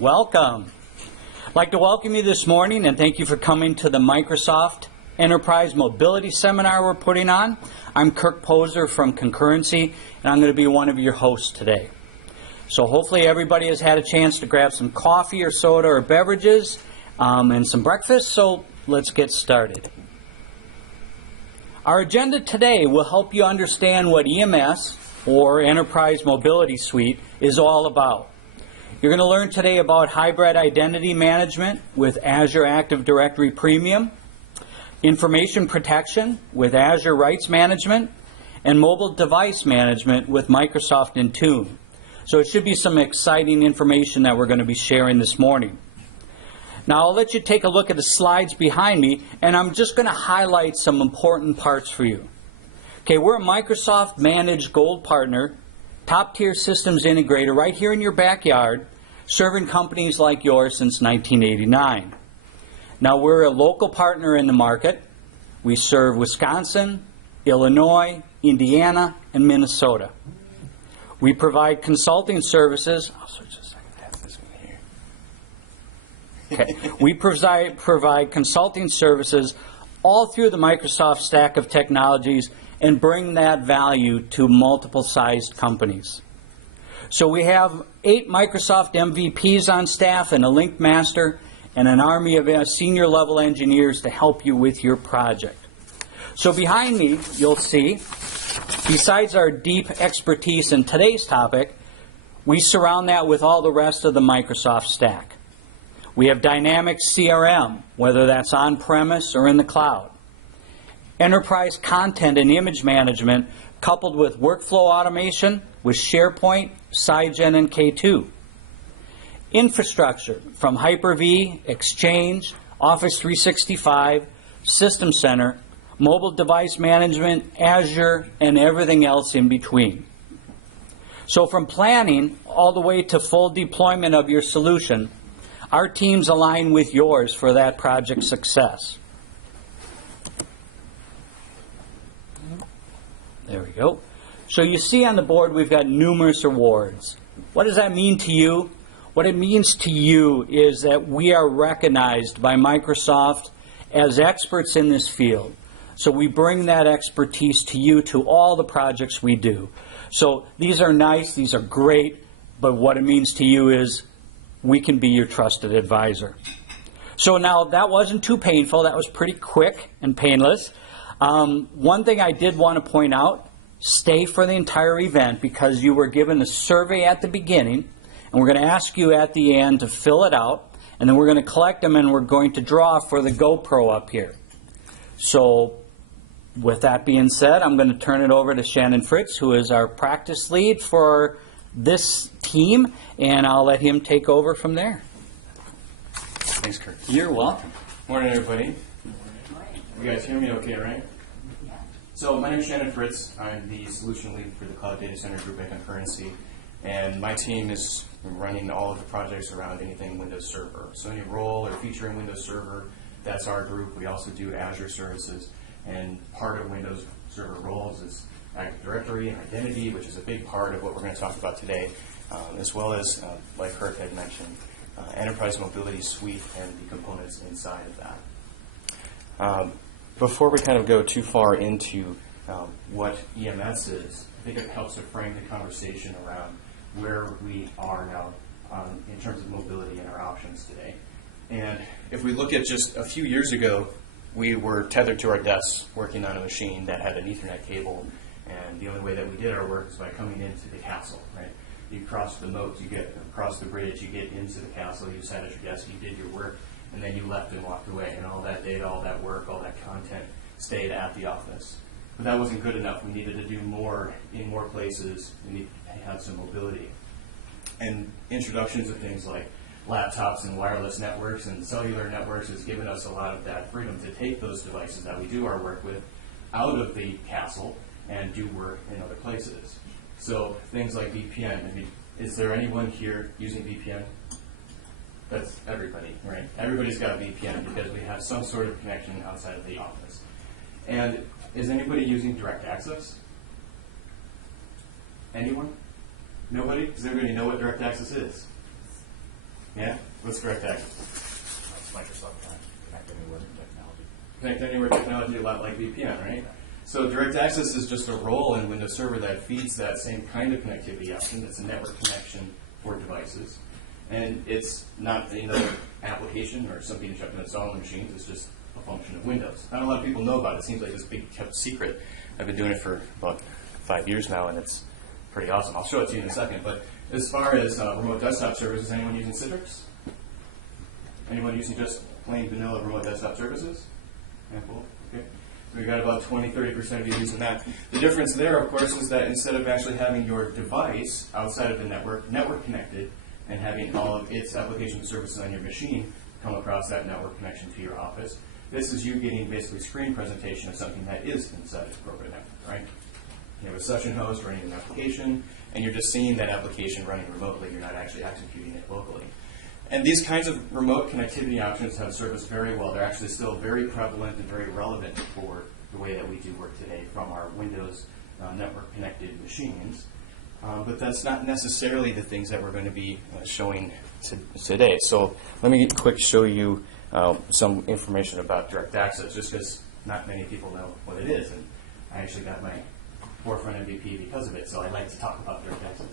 Welcome. I'd like to welcome you this morning and thank you for coming to the Microsoft Enterprise Mobility Seminar we're putting on. I'm Kirk Poser from Concurrency, and I'm going to be one of your hosts today. So hopefully everybody has had a chance to grab some coffee or soda or beverages and some breakfast, so let's get started. Our agenda today will help you understand what EMS, or Enterprise Mobility Suite, is all about. You're going to learn today about hybrid identity management with Azure Active Directory Premium, information protection with Azure Rights Management, and mobile device management with Microsoft Intune. So it should be some exciting information that we're going to be sharing this morning. Now I'll let you take a look at the slides behind me, and I'm just going to highlight some important parts for you. Okay, we're a Microsoft Managed Gold Partner, top-tier systems integrator right here in your backyard, serving companies like yours since 1989. Now we're a local partner in the market. We serve Wisconsin, Illinois, Indiana, and Minnesota. We provide consulting services. I'll switch a second to have this one here. Okay. We provide consulting services all through the Microsoft stack of technologies and bring that value to multiple sized companies. So we have 8 Microsoft MVPs on staff and a Link Master and an army of senior level engineers to help you with your project. So behind me, you'll see, besides our deep expertise in today's topic, we surround that with all the rest of the Microsoft stack. We have dynamic CRM, whether that's on-premise or in the cloud. Enterprise content and image management coupled with workflow automation with SharePoint, SideGen, and K2. Infrastructure from Hyper-V, Exchange, Office 365, System Center, mobile device management, Azure, and everything else in between. So from planning all the way to full deployment of your solution, our teams align with yours for that project success. There we go. So you see on the board we've got numerous awards. What does that mean to you? What it means to you is that we are recognized by Microsoft as experts in this field. So we bring that expertise to you, to all the projects we do. So these are nice, these are great, but what it means to you is we can be your trusted advisor. So now that wasn't too painful, that was pretty quick and painless. One thing I did want to point out, stay for the entire event because you were given a survey at the beginning, and we're going to ask you at the end to fill it out, and then we're going to collect them and we're going to draw for the GoPro up here. So with that being said, I'm going to turn it over to Shannon Fritz, who is our practice lead for this team, and I'll let him take over from there. Thanks, Kurt. You're welcome. Morning, everybody. You guys hear me okay, right? Yeah. So my name is Shannon Fritz. I'm the solution lead for the Cloud Data Center Group at Concurrency. And my team is running all of the projects around anything Windows Server. So any role or feature in Windows Server, that's our group. We also do Azure services. And part of Windows Server roles is Active Directory and Identity, which is a big part of what we're going to talk about today, as well as, like Kirk had mentioned, Enterprise Mobility Suite and the components inside of that. Before we kind of go too far into what EMS is, I think it helps to frame the conversation around where we are now in terms of mobility and our options today. And if we look at just a few years ago, we were tethered to our desks working on a machine that had an Ethernet cable, and the only way that we did our work was by coming into the castle, right? You cross the moat, you get across the bridge, you get into the castle, you sat at your desk, you did your work, and then you left and walked away, and all that data, all that work, all that content stayed at the office. But that wasn't good enough. We needed to do more in more places. We needed to have some mobility. And introductions of things like laptops and wireless networks and cellular networks has given us a lot of that freedom to take those devices that we do our work with out of the castle and do work in other places. So things like VPN. I mean, is there anyone here using VPN? That's everybody, right? Everybody's got a VPN because we have some sort of connection outside of the office. And is anybody using direct access? Anyone? Nobody? Does everybody know what direct access is? Yeah? What's direct access? It's Microsoft Connect Anywhere technology. Connect Anywhere technology, a lot like VPN, right? So direct access is just a role in Windows Server that feeds that same kind of connectivity option. It's a network connection for devices. And it's not another application or something you have to install on the machines. It's just a function of Windows. Not a lot of people know about it. It seems like this big kept secret. I've been doing it for about 5 years now, and it's pretty awesome. I'll show it to you in a second. But as far as remote desktop services, anyone using Citrix? Anyone using just plain vanilla remote desktop services? Handful. Okay. So we've got about 20-30% of you using that. The difference there, of course, is that instead of actually having your device outside of the network connected, and having all of its application services on your machine come across that network connection to your office, this is you getting basically screen presentation of something that is inside the corporate network, right? You have a session host running an application, and you're just seeing that application running remotely. You're not actually executing it locally. And these kinds of remote connectivity options have served us very well. They're actually still very prevalent and very relevant for the way that we do work today from our Windows network-connected machines. But that's not necessarily the things that we're going to be showing today. So let me quick show you some information about direct access, just because not many people know what it is. And I actually got my forefront MVP because of it, so I like to talk about direct access.